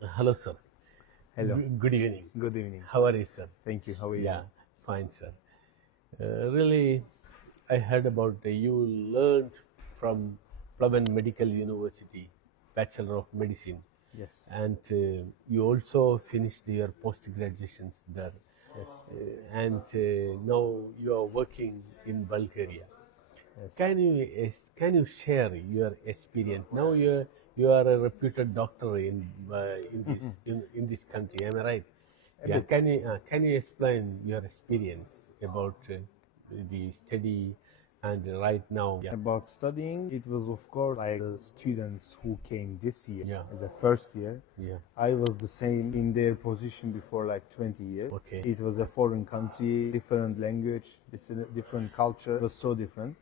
Hello, sir. Hello. Good evening. Good evening. How are you, sir? Thank you. How are Yeah, you? fine, sir. Really, I heard about you learned from Pleven Medical University, Bachelor of Medicine, Yes. and you also finished your post graduations there, Yes. and now you are working in Bulgaria. Yes. Can you share your experience? Now you are a reputed doctor in this country. Am I right? A Yeah. bit. Can you explain your experience about the study and right now? Yeah. About studying, it was of course like the students who came this year Yeah. as a first year. Yeah. I was the same in their position before like 20 years. Okay. It was a foreign country, different language, different culture. It was so different.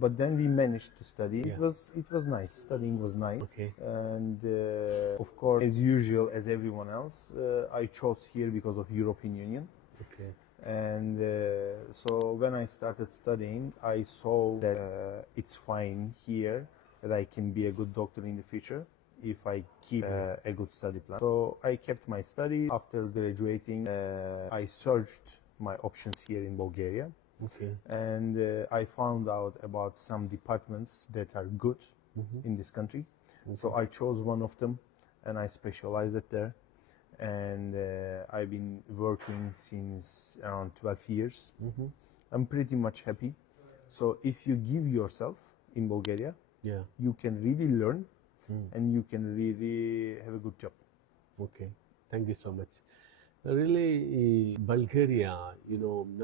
But then we managed to study. Yeah. It was nice. Studying was nice. Okay. And of course, as usual, as everyone else, I chose here because of European Union. Okay. And so when I started studying, I saw that it's fine here, that I can be a good doctor in the future if I keep a good study plan. So I kept my study. After graduating, I searched my options here in Bulgaria. Okay. And I found out about some departments that are good in this country. So I chose one of them and I specialized it there. And I've been working since around 12 years. I'm pretty much happy. So if you give yourself in Bulgaria, Yeah. you can really learn and you can really have a good job. Okay. Thank you so much. Really, Bulgaria,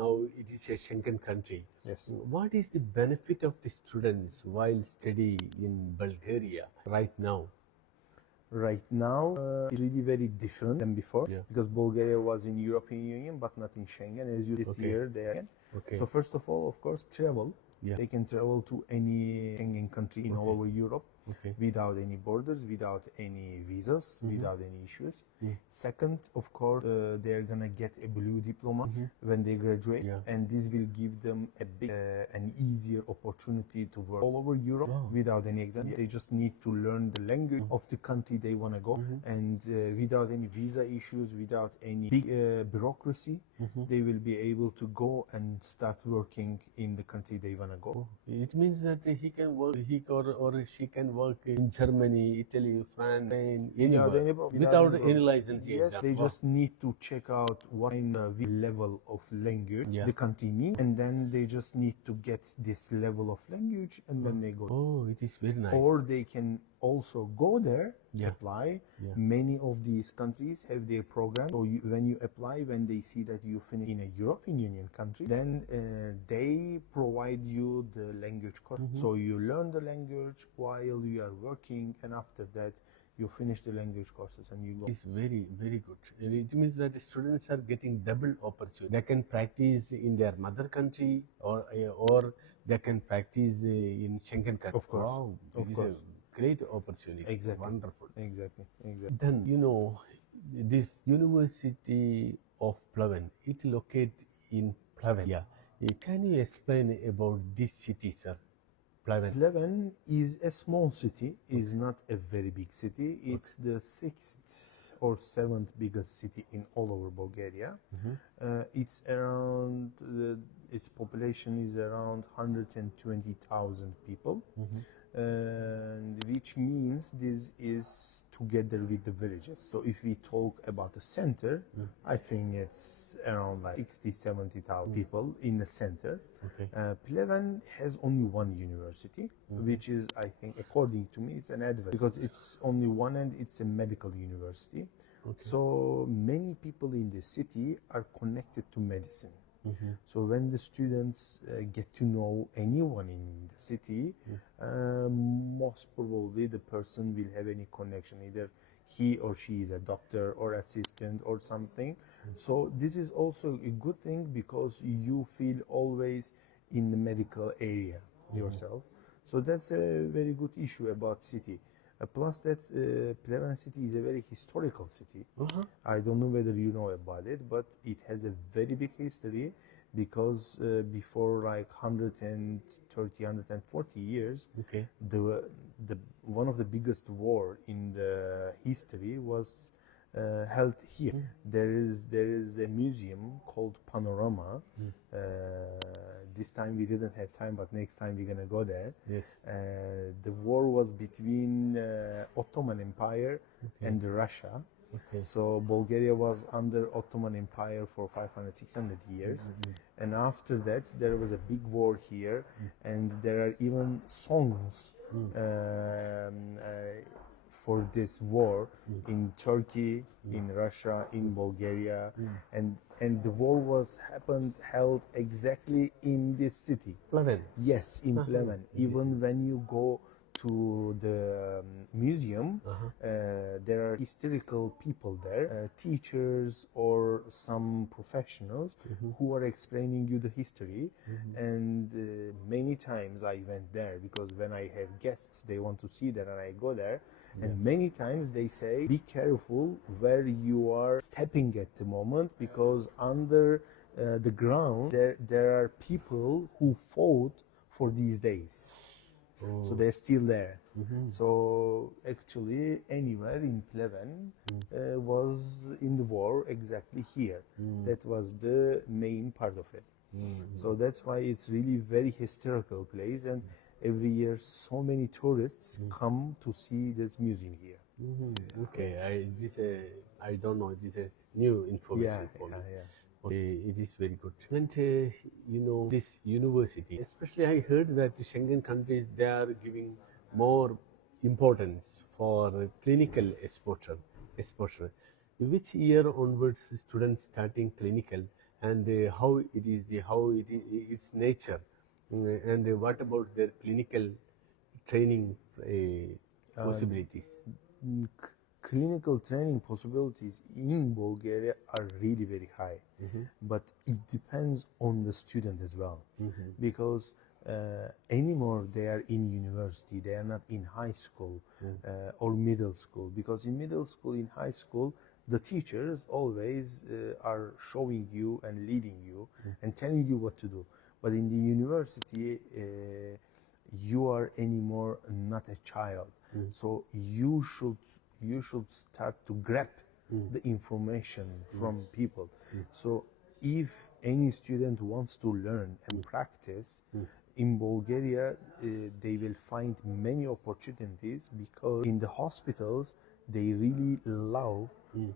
now it is a Schengen country. Yes. What is the benefit of the students while study in Bulgaria right now? Right now, it's really very different than before. Yeah. Because Bulgaria was in European Union but not in Schengen. As you this Okay. year they are. Okay. So first of all, of course, travel. Yeah. They can travel to any Schengen country in all over Europe Okay. without any borders, without any visas, without any issues. Second, of course, they're gonna get a blue diploma when they graduate, Yeah. and this will give them a big, an easier opportunity to work all over Europe Wow. without any exam. They just need to learn the language of the country they wanna go, and without any visa issues, without any big bureaucracy, they will be able to go and start working in the country they wanna go. It means that he can work, or she can work in Germany, Italy, France, Spain, anywhere, without any license. Yes, they just need to check out what kind of level of language Yeah. the country needs, and then they just need to get this level of language, and then they go. Oh, it is very nice. Or they can also go there, Yeah. apply. Yeah. Many of these countries have their program. So when you apply, when they see that you finish in a European Union country, then they provide you the language course. So you learn the language while you are working, and after that, you finish the language courses and you go. It's very, very good. It means that the students are getting double opportunity. They can practice in their mother country, or they can practice in Schengen country. Of course. Wow, Of it is course. a great opportunity. Exactly. Wonderful. Exactly. Then, this University of Pleven, it located in Pleven. Yeah. Can you explain about this city, sir? Pleven. Pleven is a small city, is not a very big city. It's the sixth or seventh biggest city in all over Bulgaria. It's around, its population is around 120,000 people. And which means this is together with the villages. So if we talk about the center, I think it's around like 60, 70,000 people in the center. Okay. Pleven has only one university, which is, I think, according to me, it's an advantage because it's only one and it's a medical university. So many people in the city are connected to medicine. So when the students get to know anyone in the city, most probably the person will have any connection. Either he or she is a doctor or assistant or something. So this is also a good thing because you feel always in the medical area yourself. So that's a very good issue about city. Plus that Pleven city is a very historical city. I don't know whether you know about it, but it has a very big history because before like 130, 140 years, Okay. the one of the biggest war in the history was held here. There is a museum called Panorama. This time we didn't have time, but next time we're gonna go there. Yes. The war was between Ottoman Empire and Russia. Okay. So Bulgaria was under Ottoman Empire for 500, 600 years. And after that, there was a big war here, and there are even songs for this war in Turkey, in Russia, in Bulgaria, and the war was held exactly in this city. Pleven. Yes, in Pleven. Even when you go to the museum, there are historical people there, teachers or some professionals who are explaining you the history. And many times I went there because when I have guests, they want to see that, and I go there. And many times they say, be careful where you are stepping at the moment, because under the ground there are people who fought for these days. So they're still there. So actually anywhere in Pleven was in the war exactly here. That was the main part of it. So that's why it's really very historical place, and every year so many tourists come to see this museum here. Okay, Yes. I don't know. This is new information for me. Okay, it is very good. And this university, especially I heard that Schengen countries, they are giving more importance for clinical exposure. Which year onwards students starting clinical, and how it is its nature, and what about their clinical training possibilities? Clinical training possibilities in Bulgaria are really very high, but it depends on the student as well, because anymore they are in university, they are not in high school or middle school, because in middle school, in high school, the teachers always are showing you and leading you and telling you what to do. But in the university, you are anymore not a child, so you should start to grab the information from people. So if any student wants to learn and practice in Bulgaria, they will find many opportunities, because in the hospitals they really love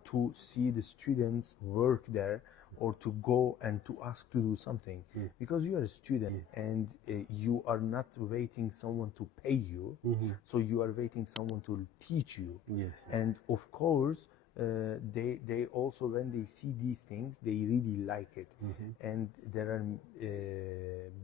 to see the students work there, or to go and to ask to do something, because you are a student and you are not waiting someone to pay you, so you are waiting someone to teach you. And of course they also, when they see these things, they really like it. And there are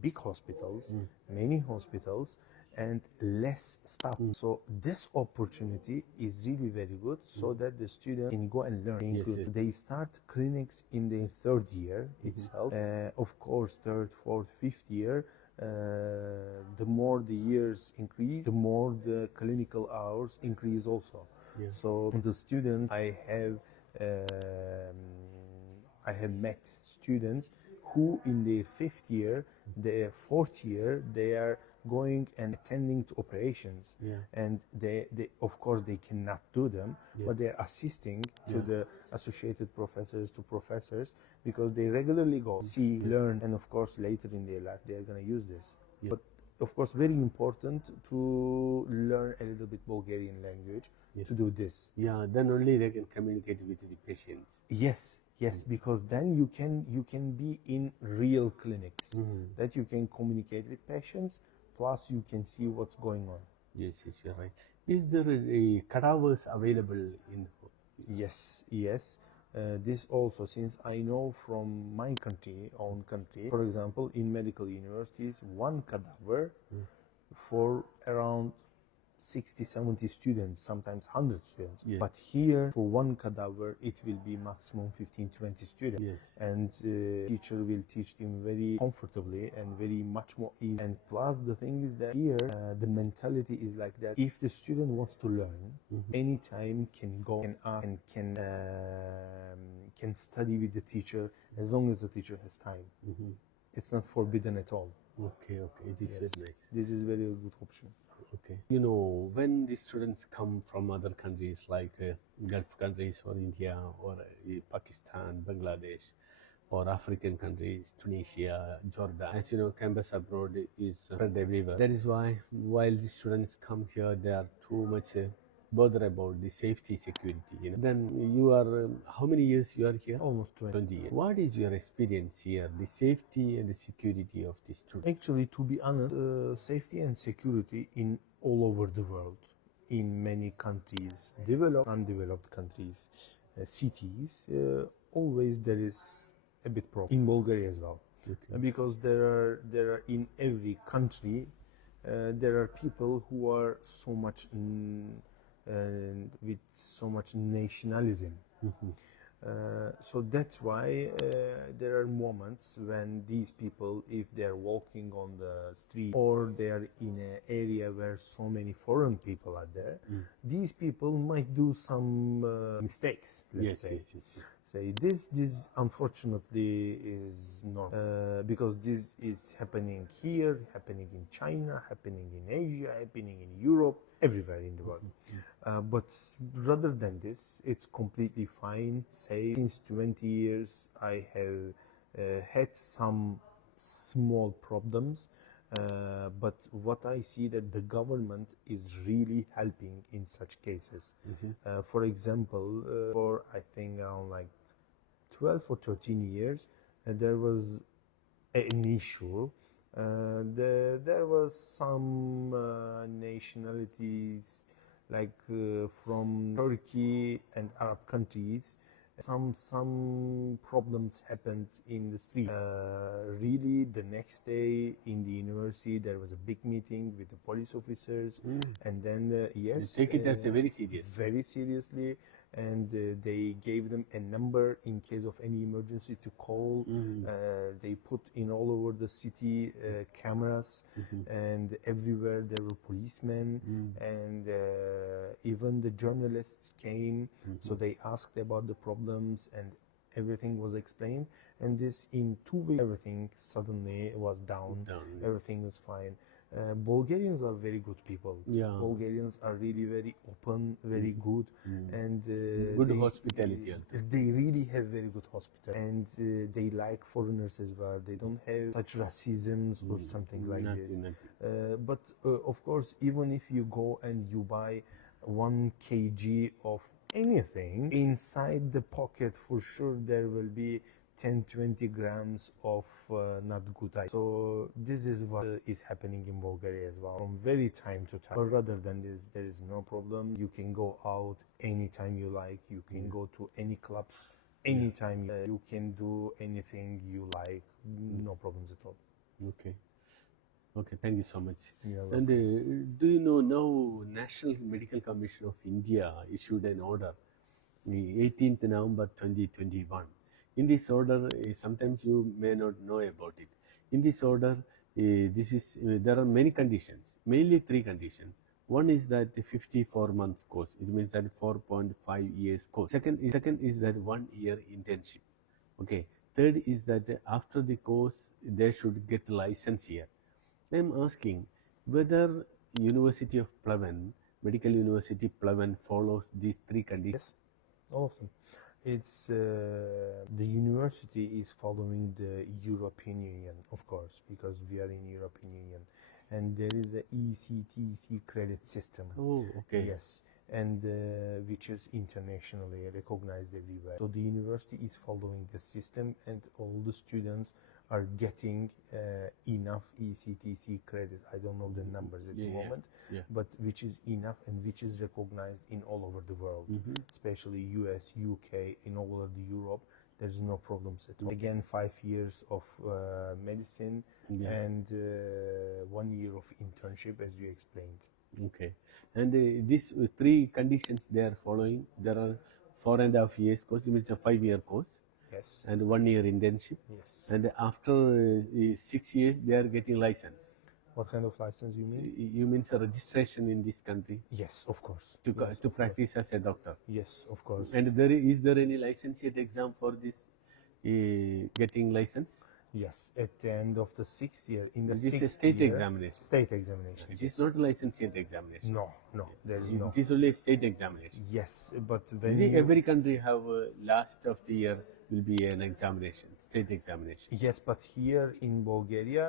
big hospitals, many hospitals, and less staff. So this opportunity is really very good, so that the student can go and learn. They start clinics in their third year itself. Of course, third, fourth, fifth year, the more the years increase, the more the clinical hours increase also. So the students, I have met students who in their fifth year, their fourth year, they are going and attending to operations, and they of course they cannot do them, but they're assisting to the associated professors, to professors, because they regularly go see, learn, and of course later in their life they are going to use this. But of course very important to learn a little bit Bulgarian language to do this. Then only they can communicate with the patients. Yes, because then you can be in real clinics, that you can communicate with patients, plus you can see what's going on. Yes, you're right. Is there cadavers available in? Yes. This also, since I know from my own country, for example, in medical universities, one cadaver for around 60, 70 students, sometimes 100 students. But here, for one cadaver, it will be maximum 15, 20 students. And teacher will teach them very comfortably and very much more easy. And plus, the thing is that here, the mentality is like that. If the student wants to learn, anytime can go and ask, and can study with the teacher, as long as the teacher has time. It's not forbidden at all. Okay, it is very nice. This is very good option. Okay. You know, when the students come from other countries like Gulf countries or India or Pakistan, Bangladesh, or African countries, Tunisia, Jordan. As you know, campus abroad is spread everywhere. That is why while the students come here, they are too much bothered about the safety, security. You know. Then you are, how many years you are here? Almost 20. 20 years. What is your experience here, the safety and the security of the students? Actually, to be honest, safety and security in all over the world, in many countries, developed, undeveloped countries, cities, always there is a bit problem in Bulgaria as well. Okay. Because there are in every country there are people who are so much with so much nationalism. So that's why there are moments when these people, if they are walking on the street or they are in an area where so many foreign people are there, these people might do some mistakes, let's say. Yes. Say this unfortunately is not because this is happening here, happening in China, happening in Asia, happening in Europe, everywhere in the world. But rather than this, it's completely fine. Say since 20 years, I have had some small problems. But what I see that the government is really helping in such cases. For example, for I think around like 12 or 13 years, there was an issue. There was some nationalities like from Turkey and Arab countries. Some problems happened in the street. Really, the next day in the university, there was a big meeting with the police officers, and then yes, You take it as very serious. very seriously, and they gave them a number in case of any emergency to call. They put in all over the city cameras, and everywhere there were policemen, and even the journalists came. So they asked about the problems, and everything was explained. And this in 2 weeks, everything suddenly was down. Everything was fine. Bulgarians are very good people. Bulgarians are really very open, very good, and good hospitality. They really have very good hospitality, and they like foreigners as well. They don't have such racisms or something like this. But of course, even if you go and you buy 1 kg of anything, inside the pocket for sure there will be 10-20 grams of not good items. So this is what is happening in Bulgaria as well from very time to time. But rather than this, there is no problem. You can go out anytime you like. You can go to any clubs anytime. You can do anything you like. No problems at all. Okay, thank you so much. You're And do you know now National Medical Commission of India issued an order, 18th November 2021. In this order, sometimes you may not know about it. In this order, there are many conditions, mainly 3 conditions. One is that 54-month course. It means that 4.5 years course. Second is that 1 year internship. Okay. Third is that after the course, they should get license here. I am asking whether University of Pleven, Medical University Pleven, follows these 3 conditions. Yes, all of them. It's the university is following the European Union, of course, because we are in European Union, and there is a ECTC credit system. Oh, okay. Yes, and which is internationally recognized everywhere. So the university is following the system, and all the students are getting enough ECTC credit. I don't know the numbers at the moment, but which is enough and which is recognized in all over the world, especially US, UK, in all over the Europe. There's no problems at all. Again, 5 years of medicine and 1 year of internship, as you explained. Okay, and these 3 conditions they are following. There are 4.5 years course, it means a 5-year course. Yes. And 1 year internship. Yes. And after 6 years, they are getting license. What kind of license you mean? You mean a registration in this country? Yes, of course. To practice as a doctor. Yes, of course. And is there any licentiate exam for this getting license? Yes, at the end of the 6th year, in the It is a 6th state year, examination. state examinations. It Yes. is not a licensed examination. No, no, there is no. It is only a state examination. Yes, but when you, Every country have last of the year will be an examination, state examination. yes, but here in Bulgaria,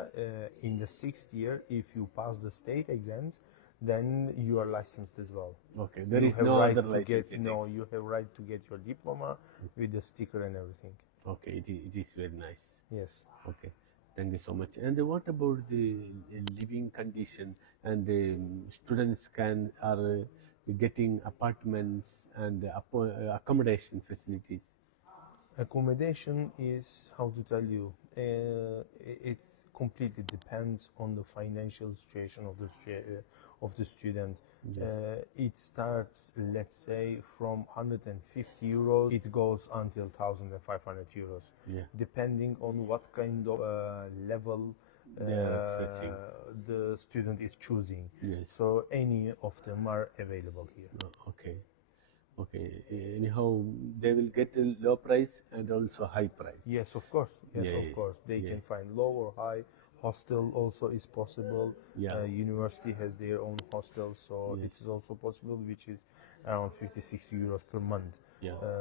in the 6th year, if you pass the state exams, then you are licensed as well. Okay, there You is have no right other to license. get, no, you have right to get your diploma with the sticker and everything. Okay, it is very nice. Yes. Okay, thank you so much. And what about the living condition and the students are getting apartments and accommodation facilities? Accommodation is, how to tell you, it completely depends on the financial situation of the student. It starts, let's say, from 150 euros. It goes until 1,500 euros, depending on what kind of level the student is choosing. So any of them are available here. Okay. Okay. Anyhow, they will get a low price and also high price. Yes, of course. Yes, of course. They can find low or high. Hostel also is possible. University has their own hostel, so it is also possible, which is around 50-60 euros per month.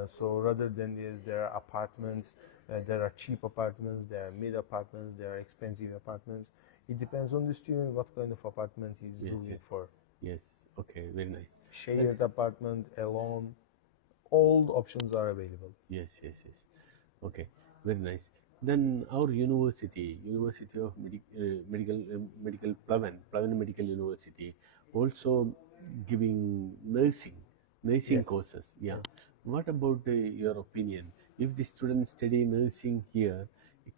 So rather than this, there are apartments. There are cheap apartments. There are mid apartments. There are expensive apartments. It depends on the student what kind of apartment he's looking for. Yes. Okay. Very nice. Shared apartment, alone, all the options are available. Yes. Okay, very nice. Then our university of medical Pleven Medical University, also giving nursing courses. Yeah. What about your opinion? If the students study nursing here,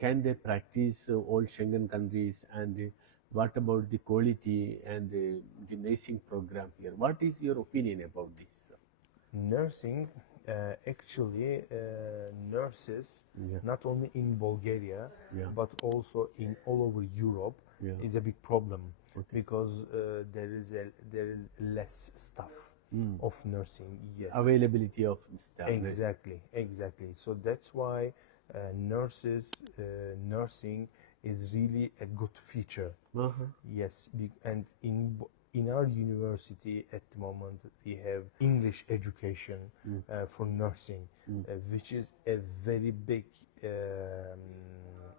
can they practice all Schengen countries? And what about the quality and the nursing program here? What is your opinion about this? Nursing, actually, nurses, not only in Bulgaria, but also in all over Europe, is a big problem because there is less staff of nursing. Yes, availability of staff. Exactly. So that's why nursing is really a good feature. Yes, and in our university at the moment we have English education for nursing, which is a very big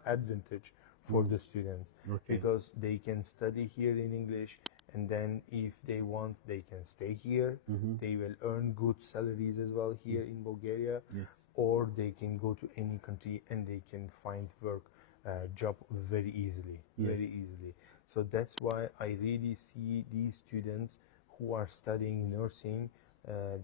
advantage for the students, because they can study here in English, and then if they want they can stay here. They will earn good salaries as well here in Bulgaria, or they can go to any country and they can find work job very easily. So that's why I really see these students who are studying nursing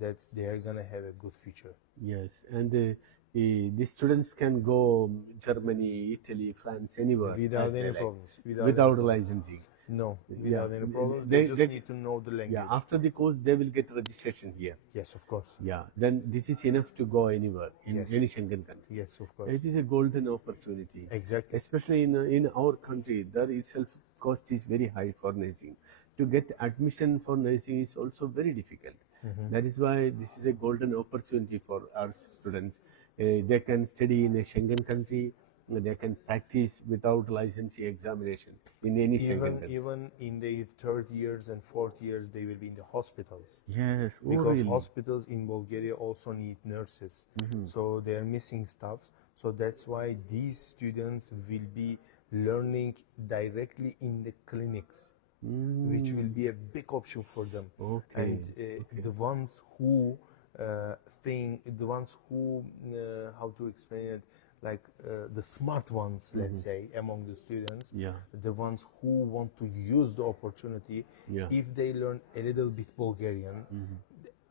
that they are gonna have a good future. Yes, and the students can go Germany, Italy, France, anywhere without any problems. Without licensing. No, without any problems. They just need to know the language. After the course, they will get registration here. Yes, of course. Then this is enough to go anywhere in any Schengen country. Yes, of course. It is a golden opportunity. Exactly. Especially in our country, there itself cost is very high for nursing. To get admission for nursing is also very difficult. That is why this is a golden opportunity for our students. They can study in a Schengen country. They can practice without licensing examination in any Schengen country. Even in their third years and fourth years, they will be in the hospitals. Yes, because hospitals in Bulgaria also need nurses, so they are missing staff. So that's why these students will be learning directly in the clinics, which will be a big option for them. And the ones who how to explain it, like the smart ones, let's say, among the students, the ones who want to use the opportunity, if they learn a little bit Bulgarian,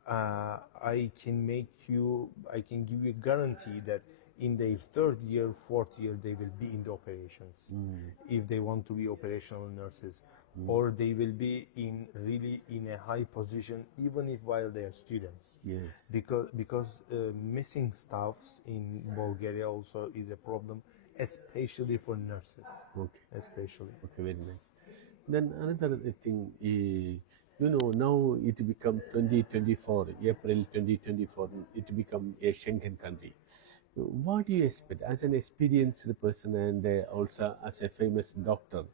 I can give you a guarantee that in their third year, fourth year, they will be in the operations, if they want to be operational nurses, or they will be really in a high position, even if while they are students. Because missing staffs in Bulgaria also is a problem, especially for nurses. Especially. Okay, very nice. Then another thing, now it become 2024, April 2024, it become a Schengen country. What do you expect as an experienced person and also as a famous doctor?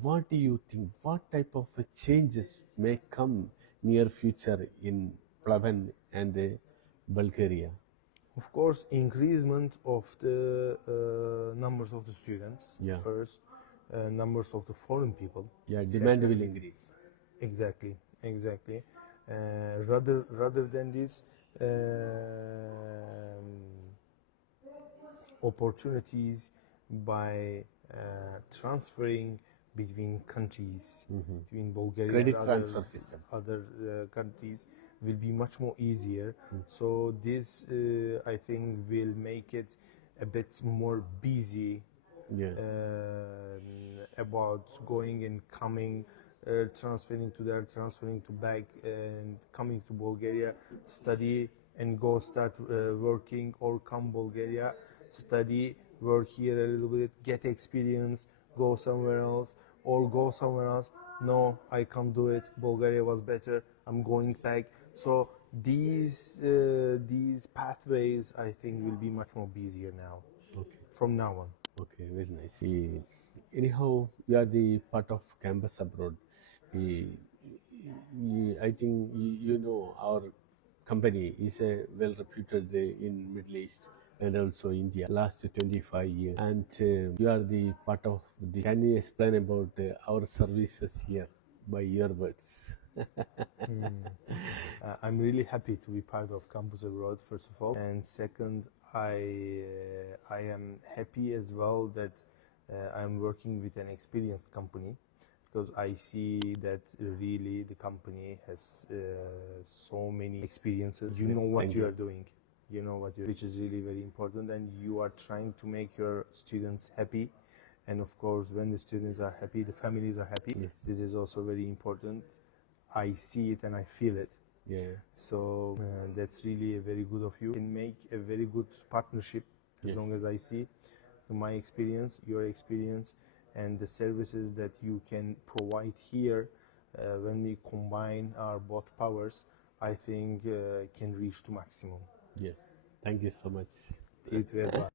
What do you think? What type of changes may come near future in Pleven and Bulgaria? Of course, increasement of the numbers of the students Yeah. first, numbers of the foreign people. Yeah, demand will Second, increase. exactly, exactly. Rather than this, opportunities by transferring between countries, between Bulgaria Credit and transfer system. other countries will be much more easier. So this, I think, will make it a bit more busy Yeah. about going and coming, transferring to there, transferring to back, and coming to Bulgaria, study and go start working, or come Bulgaria, study, work here a little bit, get experience, go somewhere else, or go somewhere else. No, I can't do it. Bulgaria was better. I'm going back. So these pathways, I think, will be much more busier now. Okay. From now on. Okay, very nice. Anyhow, you are the part of campus abroad. I think you know our company is a well reputed in Middle East and also India last 25 years. And you are the part of the. Can you explain about our services here by your words? I'm really happy to be part of Campus Abroad, first of all, and second, I am happy as well that I'm working with an experienced company, because I see that really the company has so many experiences. You know what you are doing, you know what you, which is really very important, and you are trying to make your students happy. And of course, when the students are happy, the families are happy. Yes. This is also very important. I see it and I feel it. Yeah. So that's really a very good of you. You can make a very good partnership as Yes. long as I see my experience, your experience, and the services that you can provide here. When we combine our both powers, I think can reach to maximum. Yes. Thank you so much. It was